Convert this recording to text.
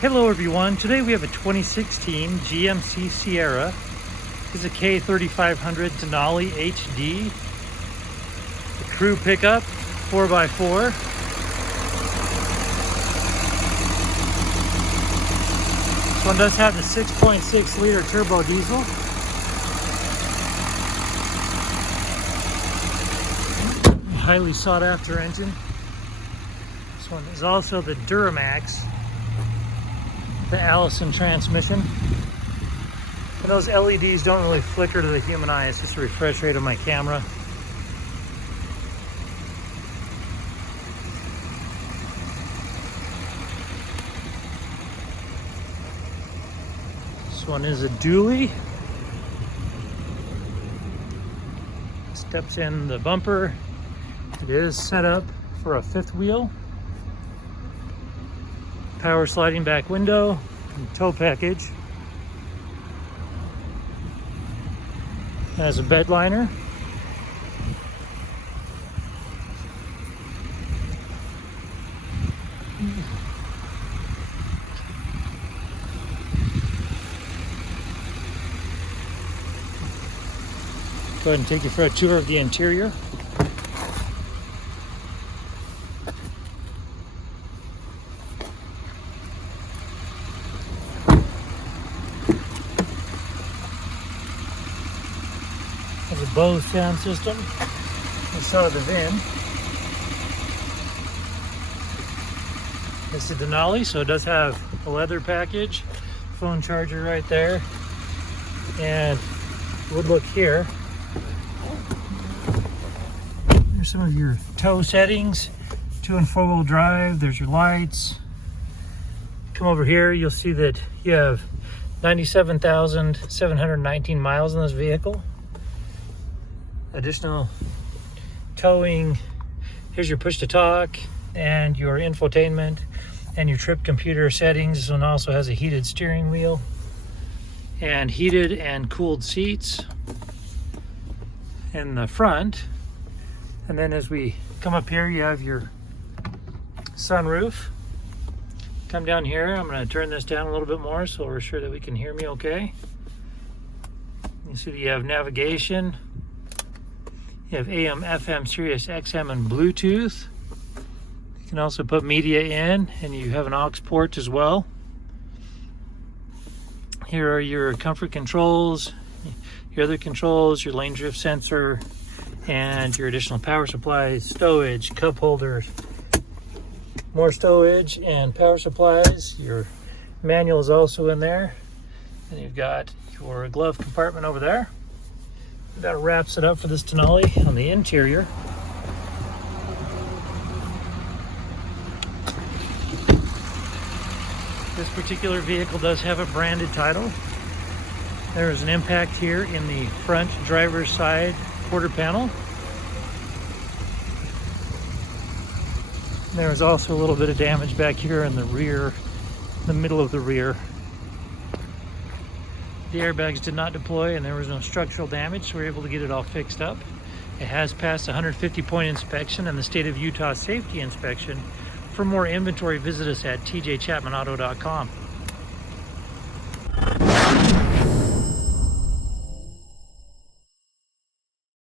Hello everyone, today we have a 2016 GMC Sierra. This is a K3500 Denali HD. A crew pickup, 4x4. This one does have the 6.6 liter turbo diesel. Highly sought after engine. This one is also the Duramax, the Allison transmission. And those LEDs don't really flicker to the human eye. It's just a refresh rate of my camera. This one is a dually. Steps in the bumper. It is set up for a fifth wheel. Power sliding back window, and tow package. Has a bed liner. Go ahead and take you for a tour of the interior. Has a Bose sound system. I saw the VIN. It's a Denali, so it does have a leather package, phone charger right there, and would look here. There's some of your tow settings, 2 and 4-wheel drive. There's your lights. Come over here, you'll see that you have 97,719 miles in this vehicle. Additional towing. Here's your push to talk and your infotainment and your trip computer settings. This one also has a heated steering wheel and heated and cooled seats in the front. And then as we come up here, you have your sunroof. Come down here, I'm going to turn this down a little bit more so we're sure that we can hear me okay. You see that you have navigation. You have AM, FM, Sirius, XM, and Bluetooth. You can also put media in, and you have an aux port as well. Here are your comfort controls, your other controls, your lane drift sensor, and your additional power supplies, stowage, cup holders, more stowage and power supplies. Your manual is also in there. And you've got your glove compartment over there. That wraps it up for this Denali on the interior. This particular vehicle does have a branded title. There is an impact here in the front driver's side quarter panel. There is also a little bit of damage back here in the rear, the middle of the rear. The airbags did not deploy and there was no structural damage, so we were able to get it all fixed up. It has passed a 150-point inspection and the state of Utah safety inspection. For more inventory, visit us at tjchapmanauto.com.